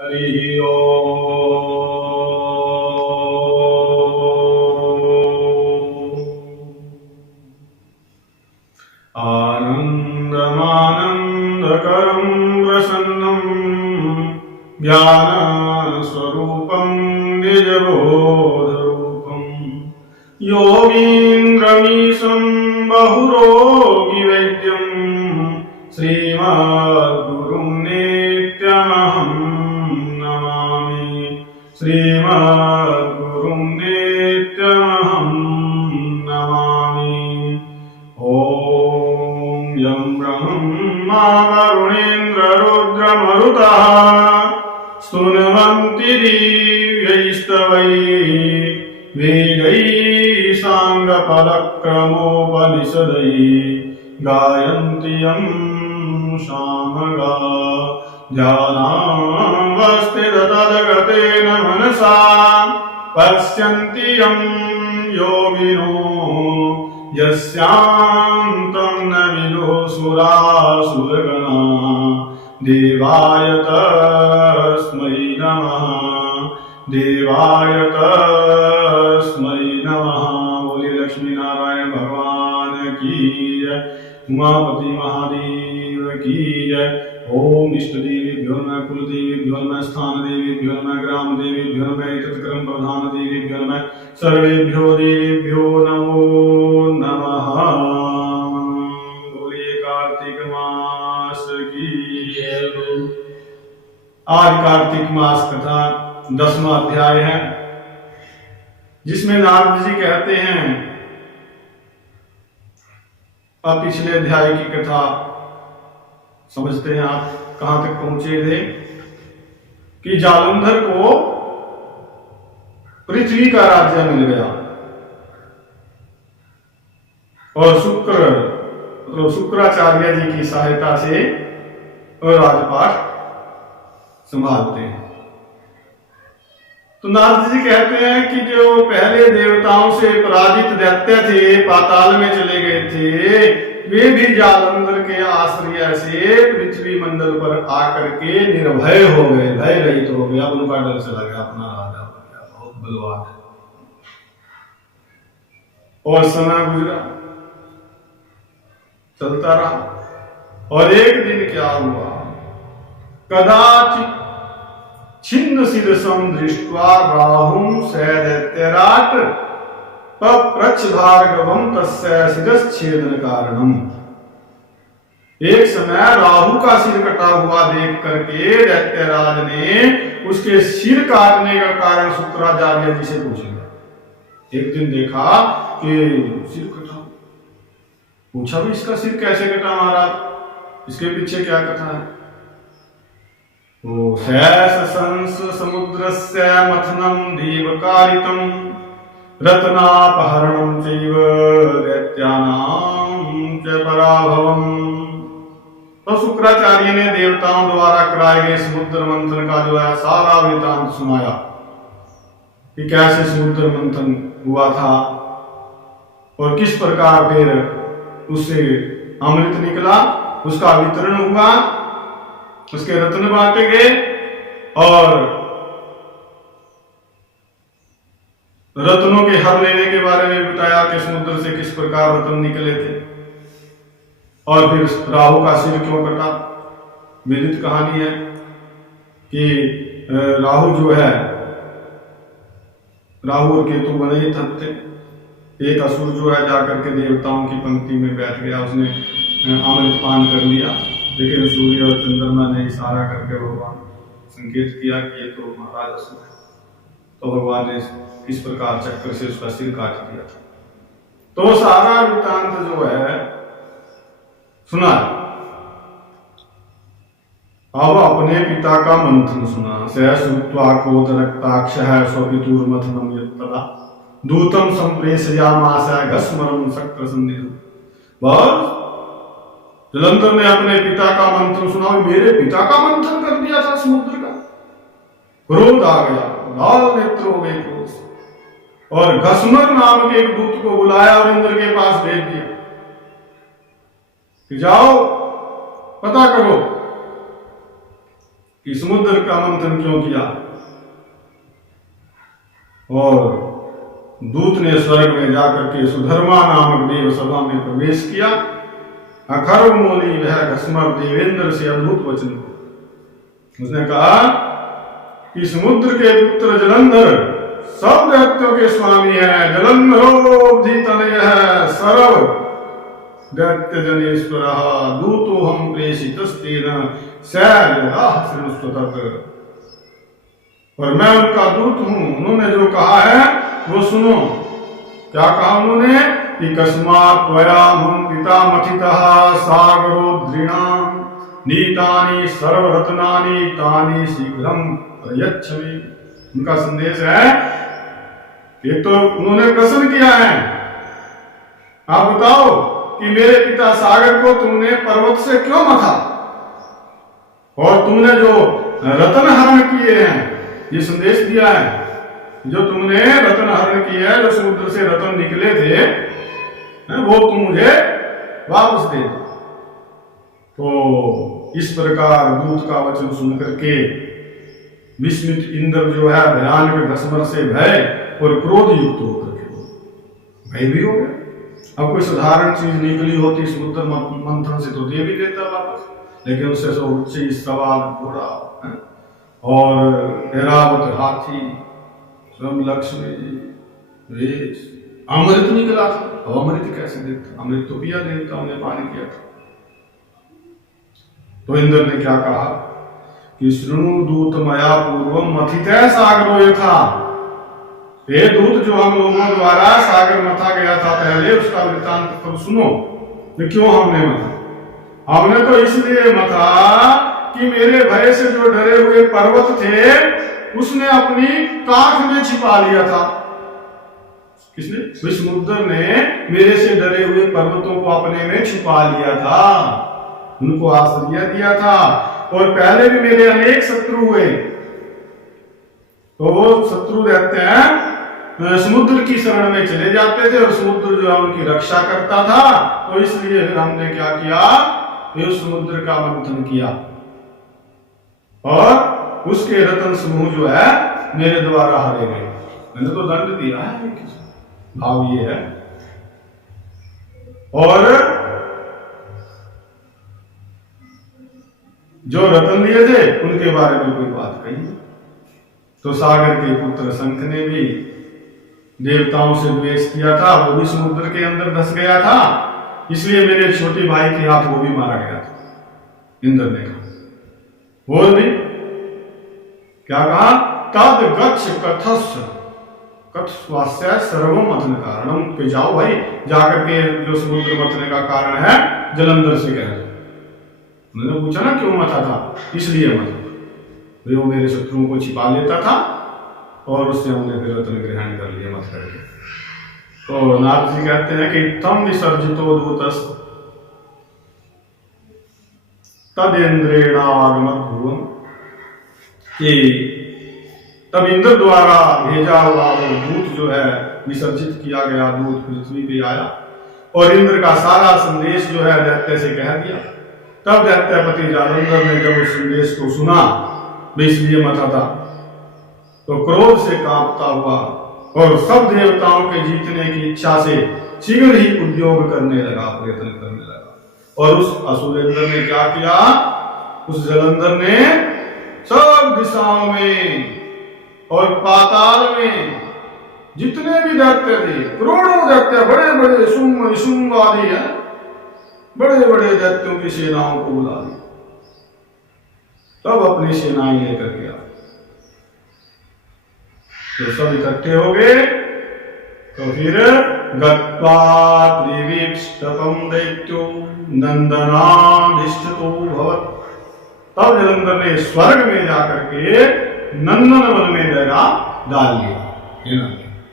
हरि ओम। आनन्दमानन्दकरं प्रसन्नं ज्ञानस्वरूपं निजबोधरूपं योगीन्द्रमीशं बहुरोगिवैद्यं श्रीमद्गुरुं नित्यमहं नमामि। श्रीमद्गुरुं नित्यमहं नमामि। ॐ यं ब्रह्मा वरुणेन्द्ररुद्रमरुतः स्तुवन्ति दिव्यैस्तवैः वेदैः साङ्गफलक्रमोपनिषदैः गायन्ति यं सामगा ध्यानावस्थिततद्गतेन मनसा पश्यन्ति यं योगिनो यस्यान्तं न विदुः देवाय तस्मै नमः। देवाय तस्मै नमः। बोलिए लक्ष्मी नारायण भगवान की जय। उमापति महादेव की जय। ओम इष्ट देवीभ्यो नमः, कुल देवीभ्यो नमः, स्थान देवीभ्यो नमः, ग्राम देवीभ्यो नमः, तत्कर्म प्रधान देवीभ्यो नमः, सर्वेभ्यो देवीभ्यो नमो नमः। बोलिए कार्तिक मास की जय। आज कार्तिक मास कथा 10वां अध्याय है, जिसमें नारद जी कहते हैं, अब पिछले अध्याय की कथा समझते हैं आप कहां तक पहुंचे थे कि जालंधर को पृथ्वी का राज्य मिल गया और शुक्राचार्य जी की सहायता से राजपाट संभालते हैं। तो नारद जी कहते हैं कि जो पहले देवताओं से पराजित दैत्य थे, पाताल में चले गए थे, वे भी जालंधर के आश्रय से पृथ्वी मंडल पर आकर के निर्भय हो गए, भय रहित हो गया। उनका डर चला गया, अपना राजा हो गया, बहुत बलवान है। और समय गुजरा, चलता रहा, और एक दिन क्या हुआ, कदाचित छिन्न शिरसं दृष्ट्वा राहुं सदैत्यराट पप्रच्छ भार्गवं तस्य शिरश्छेदन कारणम। एक समय राहु का सिर कटा हुआ देख करके दैत्यराज ने उसके सिर काटने का कारण शुक्राचार्य जी से पूछ लिया। एक दिन देखा कि सिर कटा, पूछा भी इसका सिर कैसे कटा महाराज, इसके पीछे क्या कथा है। शेषशंस समुद्रस्य मथनं देवकारितं रत्नापहरणं चैव दैत्यानां च पराभवम्। तो शुक्राचार्य ने देवताओं द्वारा कराए गए समुद्र मंथन का जो है सारा वृतांत सुनाया कि कैसे समुद्र मंथन हुआ था और किस प्रकार फिर उससे अमृत निकला, उसका वितरण हुआ, उसके रत्न बांटे गए, और रत्नों के हर लेने के बारे में बताया कि समुद्र से किस प्रकार रत्न निकले थे, और फिर राहु का सिर क्यों कटा। विदित कहानी है कि राहु जो है, राहु और केतु बने ही थे। एक असुर जो है जाकर के देवताओं की पंक्ति में बैठ गया, उसने अमृत पान कर लिया, लेकिन सूर्य और चंद्रमा ने इशारा करके भगवान संकेत किया कि ये तो महाराज असुर है। तो भगवान ने किस प्रकार चक्कर से उसका सिर काट दिया था। तो सारा वृत्तांत जो है सुना। अब अपने पिता का मंथन सुना। सहश्रुत्वा क्रोधरक्ताक्षः स्वपितुर्मथनं यत्तदा दूतं संप्रेषयामास घस्मरं शक्रसन्निधौ। बस जलंधर ने अपने पिता का मंथन सुना। मेरे पिता का मंथन कर दिया था समुद्र का। क्रोध आ गया, लाल नेत्र हो गए क्रोध से, और घस्मर नाम के एक दूत को बुलाया और इंद्र के पास भेज दिया कि जाओ पता करो कि कि समुद्र का मंथन क्यों किया। और दूत ने स्वर्ग में जाकर के सुधर्मा नामक देव सभा में प्रवेश किया। अखर्व मोली वह घसमर देवेंद्र से अद्भुत वचन। उसने कहा कि समुद्र के पुत्र जलंधर सब दैत्यों के स्वामी है। जलंधरोब्धि तनयः सर्व दैत्य जनेश्वर दूतो हम प्रेषितस्तेन सैर्यदाः शृणुष्वतत्। और मैं उनका दूत हूं। उन्होंने जो कहा है वो सुनो। क्या कहा उन्होंने कि कस्मात् त्वयाहं पितामथितः सागरोद्रीणां नीतानि सर्वरत्नानि तानि शीघ्रं प्रयच्छमि। उनका संदेश है कि तो उन्होंने प्रश्न किया है, आप बताओ कि मेरे पिता सागर को तुमने पर्वत से क्यों मथा, और तुमने जो रत्न हरण किए हैं, ये संदेश दिया है, जो तुमने रत्न हरण किए हैं, जो समुद्र से रत्न निकले थे, वो तुम मुझे वापस दे दो। तो इस प्रकार दूत का वचन सुनकर के विस्मित इंद्र जो है भयानक घसमर से भय और क्रोध युक्त होकर के भय भी हो गया। अब कोई साधारण चीज निकली होती समुद्र मंथन से तो दे भी देता वापस, लेकिन उससे तो ऊंची सवाल घोड़ा और ऐरावत हाथी स्वयं लक्ष्मी जी वेश अमृत निकला था। अमृत कैसे देता, अमृत तो पिया देवताओं ने पान किया था। तो इंद्र ने क्या कहा कि शृणु दूत मया पूर्वम मथितः सागरो यथा। ये दूत जो हम लोगों द्वारा सागर मथा गया था पहले, उसका वृत्तांत तो सुनो। तो क्यों हमने मथा? हमने तो इसलिए मथा कि मेरे भय से जो डरे हुए पर्वत थे उसने अपनी काख में छिपा लिया था। किसने? समुद्र ने मेरे से डरे हुए पर्वतों को अपने में छिपा लिया था, उनको आश्रय दिया था। और पहले भी मेरे अनेक शत्रु हुए, तो वो शत्रु रहते हैं समुद्र की शरण में चले जाते थे और समुद्र जो है उनकी रक्षा करता था। तो इसलिए हमने क्या किया, उस समुद्र का मंथन किया और उसके रत्न समूह जो है मेरे द्वारा हरे गए। मैंने तो दंड दिया है, भाव ये है। और जो रत्न लिए थे उनके बारे में कोई बात कही। तो सागर के पुत्र शंख ने भी देवताओं से द्वेष किया था, वो भी समुद्र के अंदर धस गया था, इसलिए मेरे छोटे भाई के हाथ वो भी मारा गया था। इंद्र ने कहा, और भी क्या कहा, तद गच्छ कथस्य कथस्वास्य सर्वम मथन कारणम। पे जाओ भाई, जाकर के जो समुद्र मथने का कारण है जलंधर से कह दो। उन्होंने पूछा ना क्यों मथा था, इसलिए मथा, वो मेरे शत्रुओं को छिपा लेता था और उससे हमने फिर रत्न ग्रहण कर लिया मत करके। तो नारद जी कहते हैं कि तम विसर्जितो दूतस् तदेन्द्रेणागमत् भुवम्, कि तब इंद्र द्वारा भेजा हुआ वो दूत जो है विसर्जित किया गया दूत पृथ्वी पे आया और इंद्र का सारा संदेश जो है दैत्य से कह दिया। तब दैत्यपति जालंधर ने जब उस संदेश को सुना, इसलिए मथा था, तो क्रोध से कांपता हुआ और सब देवताओं के जीतने की इच्छा से शीघ्र ही उद्योग करने लगा, प्रयत्न करने लगा। और उस असुरेंद्र ने क्या किया, उस जलंधर ने सब दिशाओं में और पाताल में जितने भी दैत्य थे, करोड़ों दैत्य, बड़े बड़े शुंभ आदि है, बड़े बड़े दैत्यों की सेनाओं को बुला दिया। तब अपनी सेनाएं लेकर के आ, तो सब इकट्ठे हो गए। तो फिर गत्वा त्रिवीक्षतम दैत्यो नंदनाधिष्ठितो भवत्। तब जलंधर ने स्वर्ग में जाकर के नंदन वन में डेरा डाल लिया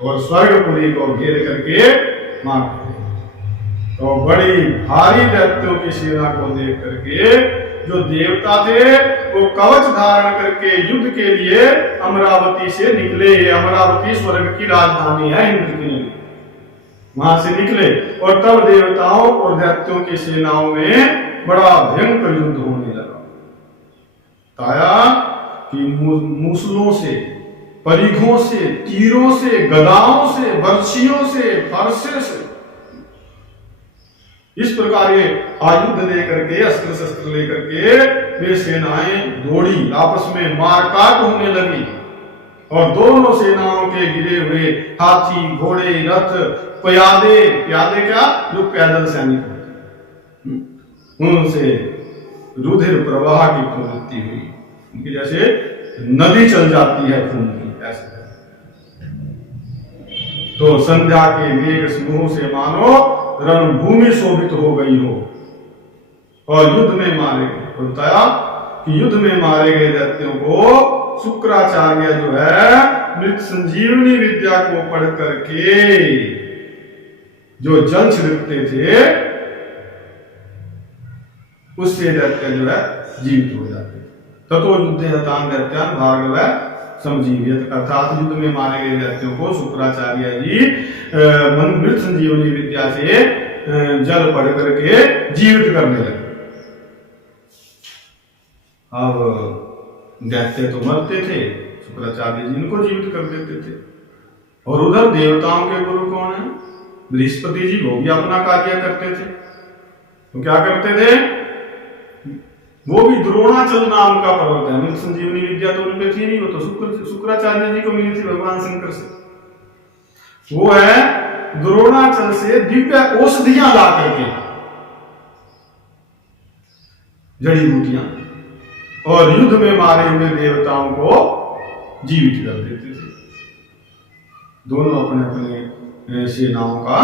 और स्वर्गपुरी को घेर करके मार दिया। तो बड़ी भारी दैत्यों की सेना को देख करके जो देवता थे वो कवच धारण करके युद्ध के लिए अमरावती से निकले। अमरावती स्वर्ग की राजधानी है इंद्र की, वहां से निकले और तब देवताओं और दैत्यों की सेनाओं में बड़ा भयंकर युद्ध होने लगा। ताया कि मूसलों से, परिघों से, तीरों से, गदाओं से, बर्छियों से, फरसे से, इस प्रकार ये आयुध लेकर के, अस्त्र शस्त्र लेकर के वे सेनाएं दौड़ी, आपस में मारकाट होने लगी। और दोनों सेनाओं के गिरे हुए हाथी, घोड़े, रथ, प्यादे, प्यादे क्या, जो पैदल सैनिक होते, उनसे रुधिर प्रवाह की प्रवृत्ति हुई, उनकी जैसे नदी चल जाती है खून की, ऐसे। तो संध्या के वेग समूह से मानो रणभूमि शोभित हो गई हो, और युद्ध में मारे गए। बताया कि युद्ध में मारे गए दैत्यों को शुक्राचार्य जो है मृत संजीवनी विद्या को पढ़ करके जो जल छिड़कते थे, उससे दैत्य जो है जीवित हो जाते। ततो युद्धे हतान दैत्यान भार्गव समजीवियत, अर्थात युद्ध में मारे गए दैत्यों को शुक्राचार्य जी मृत संजीवनी विद्या से जल पढ़ करके जीवित करने लगे। अब दैत्य तो मरते थे, शुक्राचार्य जी इनको जीवित कर देते थे। और उधर देवताओं के गुरु कौन है? बृहस्पति जी, वो भी अपना कार्य करते थे। तो क्या करते थे? वो भी द्रोणाचल नाम का पर्वत है, मृत संजीवनी विद्या तो उनपे थी नहीं, वो तो शुक्राचार्य जी को मिली थी भगवान शंकर से। वो है द्रोणाचल से दिव्य औषधियां ला करके, जड़ी बूटियां, और युद्ध में मारे हुए देवताओं को जीवित कर देते थे। दोनों अपने अपने सेनाओं का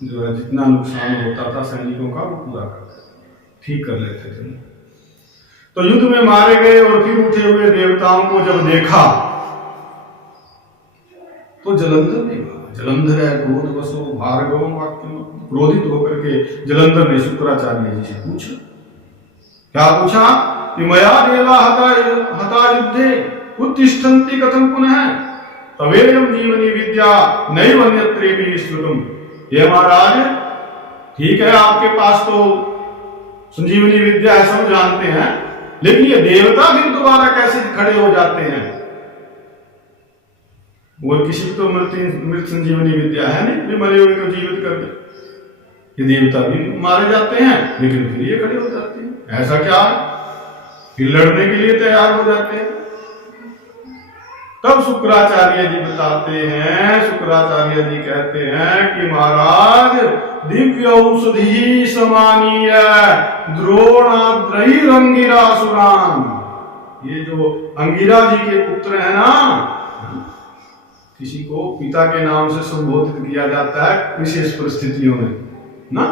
जो है जितना नुकसान होता था सैनिकों का, वो पूरा करते थे, ठीक कर लेते थे। तो युद्ध में मारे गए और फिर उठे हुए देवताओं को जब देखा तो जलंधर ने कहा, जलंधर है क्रोध वसो भार्गव वाक्य, क्रोधित होकर के जलंधर ने शुक्राचार्य जी से पूछा। क्या पूछा? कि मया देवा हता युद्धे उत्तिष्ठन्ति कथम पुनः तवेयं जीवनी विद्या नैव अन्यत्रेपि श्रुतम्। ये महाराज, ठीक है आपके पास तो संजीवनी विद्या है, सब जानते हैं, लेकिन ये देवता फिर दोबारा कैसे खड़े हो जाते हैं? वो किसी को तो मृत संजीवनी विद्या है नहीं, भी मरे हुए को जीवित कर दे। ये देवता भी मारे जाते हैं, लेकिन फिर ये खड़े हो जाते हैं, ऐसा क्या है? फिर लड़ने के लिए तैयार हो जाते हैं। तब शुक्राचार्य जी बताते हैं, शुक्राचार्य जी कहते हैं कि महाराज दिव्य औषधि समानीय द्रोणाद्रई अंगिरासुरान, ये जो अंगिरा जी के पुत्र है ना, किसी को पिता के नाम से संबोधित किया जाता है विशेष परिस्थितियों में ना,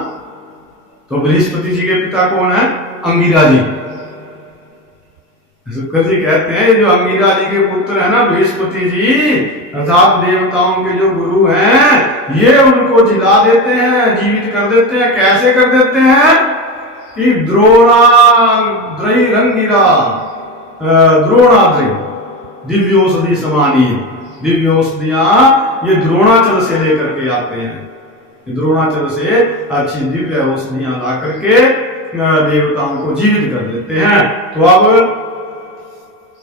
तो बृहस्पति जी के पिता कौन है? अंगिरा जी। शुक्र जी कहते हैं जो अंगिरा जी के पुत्र है ना बृहस्पति जी, अर्थात देवताओं के जो गुरु हैं, ये उनको जिला देते हैं, जीवित कर देते हैं। कैसे कर देते हैं? कि द्रोणाद्रई रंगिरा, द्रोणाद्रई दिव्य औषधि समानी, दिव्य औषधियां ये द्रोणाचल से लेकर के आते हैं। द्रोणाचल से अच्छी दिव्य औषधियां ला करके देवताओं को जीवित कर देते हैं। तो अब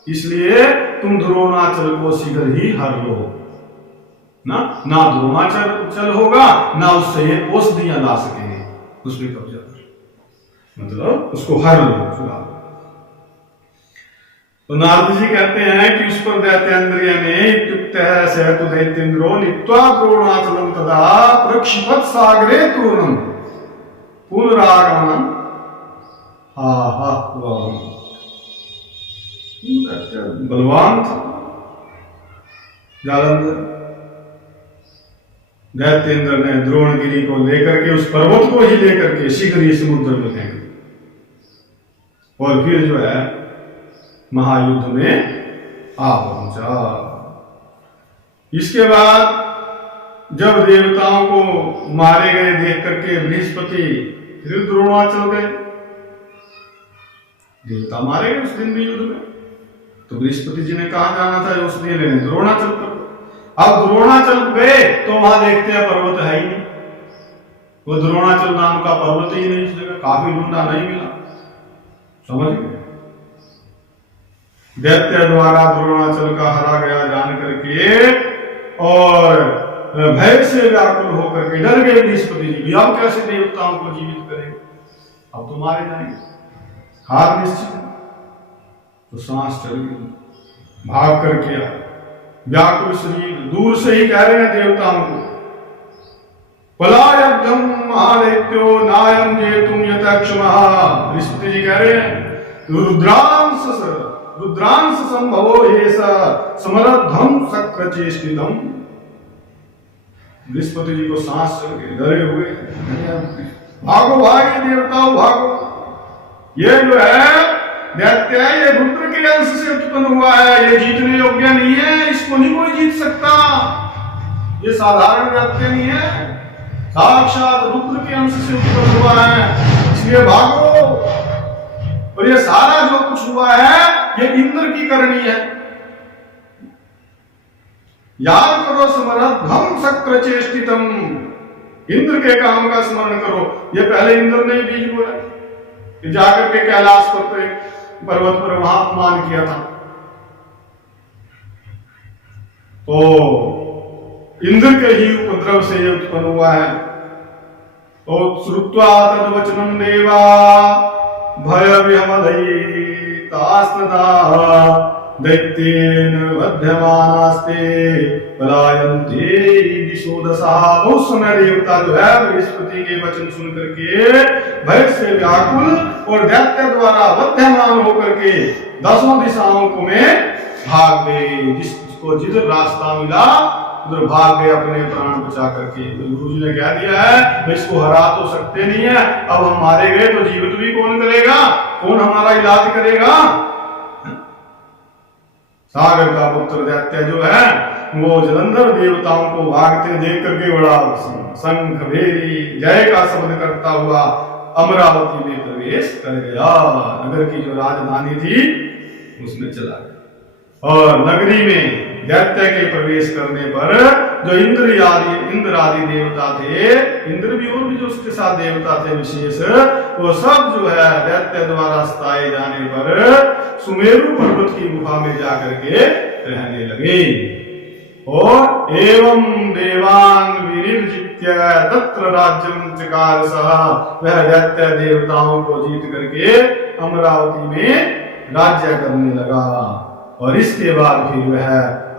इसलिए तुम द्रोणाचल को शीघ्र ही हर लो ना द्रोणाचल होगा, ना उससे ये औषधियां ला सकेंगे, उसमें कब्जा, मतलब उसको हर लो। तो नारद जी कहते हैं कि उस पर दैत्येंद्रिय ने इत्युक्त है सहतु दैत्येंद्रो नीत्वा द्रोणाचलम तदा प्रक्षिपत सागरे तूर्णम पुनरागमनम बलवान था जालंधर। दैत्येंद्र ने द्रोणगिरी को लेकर के, उस पर्वत को ही लेकर के शीघ्र ही समुद्र में फेंक, और फिर जो है महायुद्ध में आ पहुंचा। इसके बाद जब देवताओं को मारे गए देख करके बृहस्पति फिर द्रोणाचल गए, देवता मारे गए उस दिन भी युद्ध में, तो बृहस्पति जी ने कहा जाना था उस दिन लेने द्रोणाचल पर। अब द्रोणाचल गए तो वहां देखते हैं पर्वत है ही नहीं, वो द्रोणाचल नाम का पर्वत ही नहीं उस जगह, काफी ढूंढा नहीं मिला, समझ गए। दैत्य द्वारा द्रोणाचल का हरा गया जान करके और भय से व्याकुल होकर के डर गए बृहस्पति जी भी, अब कैसे देवताओं को जीवित करेंगे, अब तो मारे जाएंगे, हार निश्चित है। तो सांस चल गई, भाग करके आ व्याकुल शरीर, दूर से ही कह रहे हैं देवताओं को, पलायब्धम महादैत्यो नायम जेतुम यथक्षमः। बृहस्पति जी कह रहे हैं रुद्रांश संभवो हेस समरद्धम शक्रचेष्टितम। बृहस्पति जी को सांस चल गई, डरे हुए, भागो भागे देवताओं भागो, ये जो है दैत्य है, ये रुद्र के अंश से उत्पन्न हुआ है, ये जीतने योग्य नहीं है, इसको नहीं कोई जीत सकता, ये साधारण दैत्य नहीं है, साक्षात रुद्र के अंश से उत्पन्न हुआ है, इसलिए भागो। और ये सारा जो कुछ हुआ है ये इंद्र की करनी है, याद करो समरद्धम शक्रचेष्टितम, इंद्र के काम का स्मरण करो। ये पहले इंद्र ने बीज बोया, जाकर के कैलाश पर पर्वत पर वहां अपमान किया था, तो इंद्र के ही उपद्रव से ये उत्पन्न हुआ है। तो श्रुत्वा तद्वचनं देवा भय विहमदयितास्तदा दैत्येन बध्यमानास्ते पलायन्ते दिशो दशः। उस समय देवता जो है बृहस्पति के वचन सुन करके भय से व्याकुल और दैत्य द्वारा बध्यमान होकर के 10 दिशाओं को में भाग गए, जिसको जिधर रास्ता मिला उधर भाग गए अपने प्राण बचा करके। गुरु जी ने कह दिया है इसको हरा तो सकते नहीं है, अब हम मारे गए तो जीवित भी कौन करेगा, कौन हमारा इलाज करेगा। सागर का पुत्र दैत्य जो है वो जलंधर देवताओं को भागते देख करके बड़ा शंख भेरी जय का शब्द करता हुआ अमरावती में प्रवेश कर गया। नगर की जो राजधानी थी उसमें चला गया और नगरी में दैत्य के प्रवेश करने पर जो इंद्र आदि देवता थे, इंद्र भी और भी जो उसके साथ देवता थे विशेष, वो सब जो है दैत्य द्वारा सताए जाने पर सुमेरु पर्वत की गुफा में जाकर के रहने लगे। और एवं देवान विनिर्जित्य तत्र राज्यं चकार सः, वह दैत्य देवताओं को जीत करके अमरावती में राज्य करने लगा। और इसके बाद फिर वह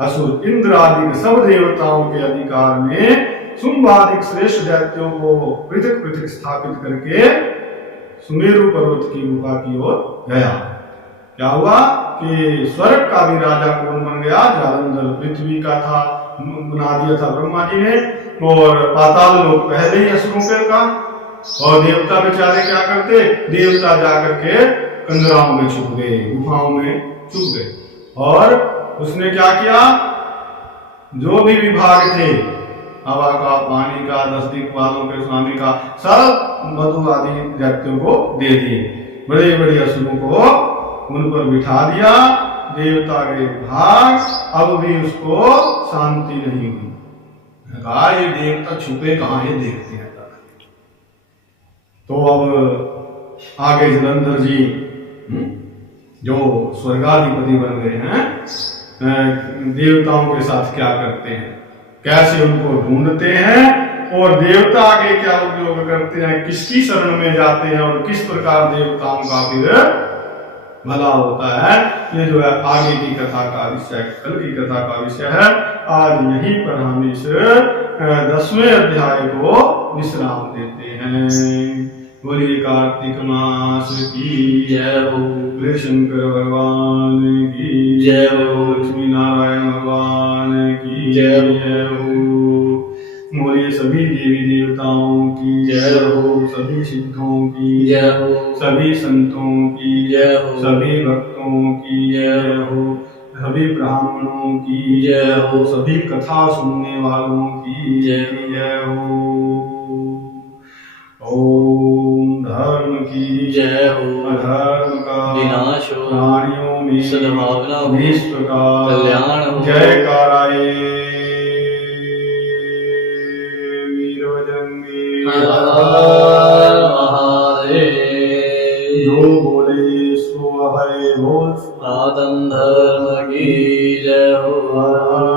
असुर इंद्र आदि सब देवताओं के अधिकार में शुंभादिक श्रेष्ठ दैत्यों को पृथक पृथक स्थापित करके सुमेरु पर्वत की गुफा की ओर गया। क्या हुआ कि स्वर्ग का भी राजा कौन बन गया, जालंधर पृथ्वी का था, बना दिया था ब्रह्मा जी ने, और पाताल लोक पहले ही असुरों के का। और देवता बेचारे क्या करते, देवता जाकर के कंदराओं में छुप गए, गुफाओं में छुप गए। और उसने क्या किया, जो भी विभाग थे हवा का, पानी का, 10 दिक्पालों के स्वामी का, सब मधु आदि दैत्यों को दे दिए, बड़े बड़े असुरों को उन पर बिठा दिया। देवता के भाग, अब भी उसको शांति नहीं हुई। कहा ये देवता छुपे कहाँ, ये देखते हैं। तो अब आगे जलंधर जी जो स्वर्गाधिपति बन गए हैं, देवताओं के साथ क्या करते हैं, कैसे उनको ढूंढते हैं और देवता आगे क्या उपयोग करते हैं, किसकी शरण में जाते हैं और किस प्रकार देवताओं का फिर भला होता है, ये जो है आगे की कथा का विषय, कल की कथा का विषय है। आज यहीं पर हम इस 10वें अध्याय को विश्राम देते हैं। बोलिए कार्तिक मास की जय हो, बोले शंकर भगवान की जय हो, लक्ष्मी नारायण भगवान की जय हो, बोलिए सभी देवी देवताओं की जय हो, सभी सिद्धों की जय हो, सभी संतों की जय हो, सभी भक्तों की जय हो, सभी ब्राह्मणों की जय हो, सभी कथा सुनने वालों की जय हो। ओम धर्म की जय हो, अधर्म का विनाश हो, प्राणियों में सद्भावना, विश्व का कल्याण हो, जय काराए वीर बजरंगी महादेव। जो बोले सो अभय बोल, आतंधर की जय हो।